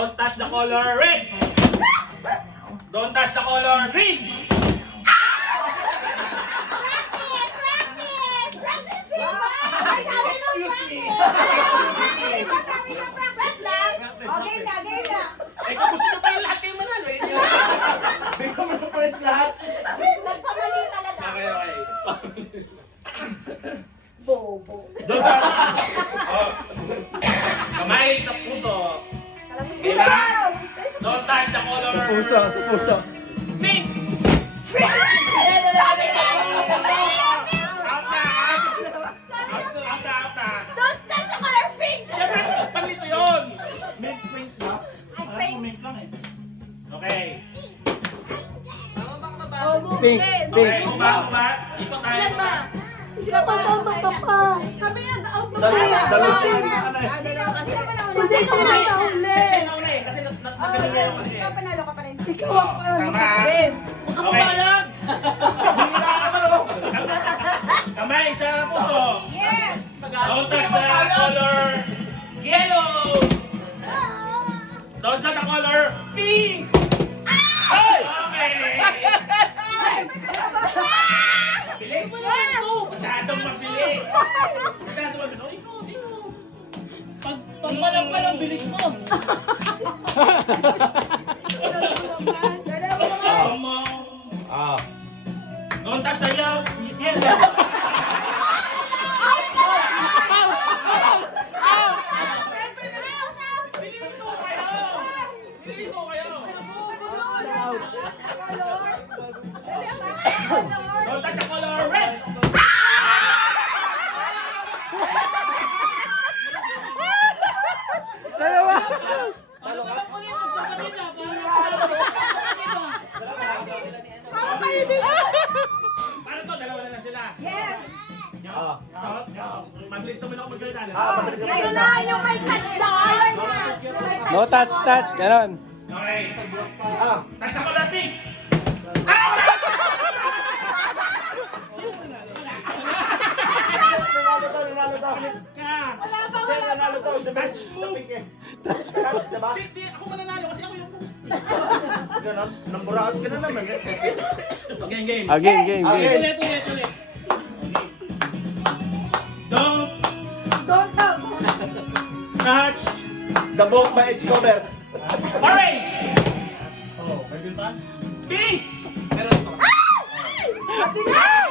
Don't touch the color red. Don't touch the color green. Excuse me. Okay na, game na. Eh kung gusto nyo pa yung lahat kayo manalo, eh. Bigyan mo ng press lahat. Nagpamali talaga. Okay. Bobo. Don't touch. Oh. Kamay sa puso. Puso! Don't touch the color. Sa puso, sa puso. Pink. Out na. Don't touch the color pink! Siyempre, panlito yun. Mint print na. Ay, Ano pink. kung mint lang eh. Okay. Oh, Pink, Okay, pink. kumba. Ikot tayo. Ilan ba? Hindi ka pa, ka pa. Sabi na, out na Dalawa sila na ano eh. Kasi ikaw na Siya uli. siya na uli. Kasi nagagaling niya yung kasi. Ikaw panalo ka pa rin. Ikaw ang sama. Huwag ka mabalag! Bihira ka naman oh! Kamay sa puso. Yes! Don't touch the color yellow. Don't touch the color pink. Ay! Okay. Bilis. Masyadong mabilis. Masyadong mabilis. Oh, ikaw. Pag malampal ang bilis mo. Come on. Ah. Don't touch the yellow. Nililito kayo. Nililito kayo. Don't touch the color red. Dalawa. Ano ba ko rin sa kanila? Para to, dalawa na lang sila. Yes! Ah. Mabilis naman ako magsalita. Ah, mabilis ka Yun pa. na, yung may touch na color na. No touch, touch. Ganon. Okay. Ah. Touch the color pink. Nanalo to, nanalo to. Ka. Hindi, nanalo to. Touch move. Touch, diba? Hindi, ako mananalo kasi ako yung host. Ganon. Namburaot ka na naman eh. Game, game. Again, game, Okay. game. Ulit. Don't Don't touch. touch The book by its cover. orange. Oh, may bin pa? Pink. Mabilis!